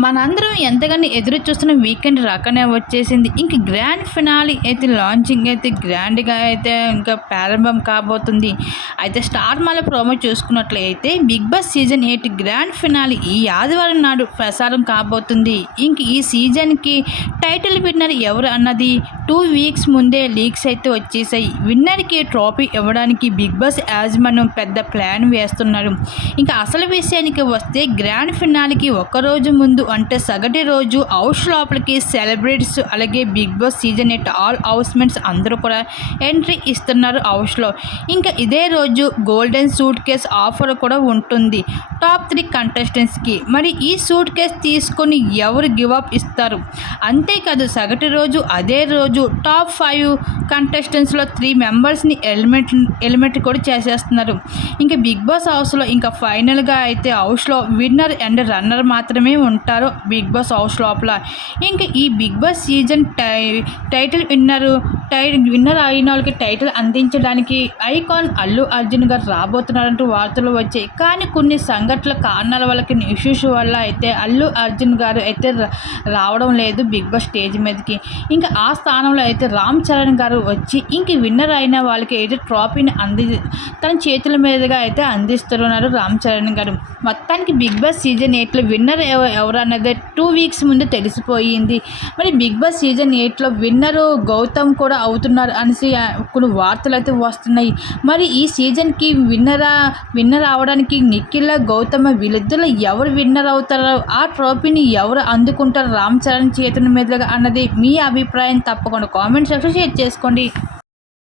మనందరం ఎంతగానో ఎదురు చూస్తున్న వీకెండ్ రాకనే వచ్చేసింది. ఇంక గ్రాండ్ ఫినాలి అయితే లాంచింగ్ అయితే గ్రాండ్గా అయితే ఇంకా ప్రారంభం కాబోతుంది. అయితే స్టార్ మాల ప్రోమో చూసుకున్నట్లయితే Big Boss season eight grand finale ఈ ఆదివారం నాడు ప్రసారం కాబోతుంది. ఇంక ఈ సీజన్కి టైటిల్ విన్నర్ ఎవరు అన్నది టూ వీక్స్ ముందే లీక్స్ అయితే వచ్చేసాయి. విన్నర్కి ట్రోఫీ ఇవ్వడానికి బిగ్ బాస్ యాజమాన్యం పెద్ద ప్లాన్ వేస్తున్నారు. ఇంకా అసలు విషయానికి వస్తే గ్రాండ్ ఫినాలికి ఒక్కరోజు ముందు అంటే సగటి రోజు హౌస్ లోపలికి సెలబ్రిటీస్ అలాగే Big Boss season eight all housemates అందరూ కూడా ఎంట్రీ ఇస్తున్నారు హౌస్లో. ఇంకా ఇదే రోజు గోల్డెన్ సూట్ కేస్ ఆఫర్ కూడా ఉంటుంది. టాప్ త్రీ కంటెస్టెంట్స్కి. మరి ఈ సూట్ కేస్ తీసుకొని ఎవరు గివ్ అప్ ఇస్తారు? అంతేకాదు సగటు రోజు అదే రోజు టాప్ ఫైవ్ కంటెస్టెంట్స్లో త్రీ మెంబర్స్ని ఎలిమెంట్ ఎలిమెంట్ కూడా చేసేస్తున్నారు. ఇంకా బిగ్ బాస్ హౌస్లో ఇంకా ఫైనల్గా అయితే హౌస్లో విన్నర్ అండ్ రన్నర్ మాత్రమే ఉంటారు బిగ్ బాస్ హౌస్ లోపల. ఇంకా ఈ Big Boss season tie title winner tie winner అయిన వాళ్ళకి టైటిల్ అందించడానికి ఐకాన్ అల్లు అర్జున్ గారు రాబోతున్నారంటూ వార్తలు వచ్చాయి. కానీ కొన్ని సంఘటనల కారణాల వల్ల ఇష్యూస్ వల్ల అయితే అల్లు అర్జున్ గారు అయితే రా- రావడం లేదు బిగ్ బాస్ స్టేజ్ మీదకి. ఇంకా ఆ స్థానంలో అయితే రామ్ చరణ్ గారు వచ్చి ఇంక విన్నర్ అయిన వాళ్ళకి అయితే ట్రాఫీని అంది తన చేతుల మీదుగా అయితే అందిస్తున్నారు రామ్ చరణ్ గారు. మొత్తానికి బిగ్ బాస్ సీజన్ ఎయిట్లో విన్నర్ ఎవరు అన్నది టూ వీక్స్ ముందు తెలిసిపోయింది. మరి బిగ్ బాస్ సీజన్ ఎయిట్లో విన్నరు గౌతమ్ కూడా అవుతున్నారు అనేసి కొన్ని వార్తలు అయితే వస్తున్నాయి. మరి ఈ సీజన్కి విన్నరా విన్నర్ అవడానికి నిఖిల గౌతమ వీళ్ళిద్దరు ఎవరు విన్నర్ అవుతారో ఆ ట్రోఫీని ఎవరు అందుకుంటారు రామ్ చరణ్ చేతుల మీదుగా అన్నది మీ అభిప్రాయం తప్పకుండా కామెంట్ సెక్షన్ షేర్ చేసుకోండి.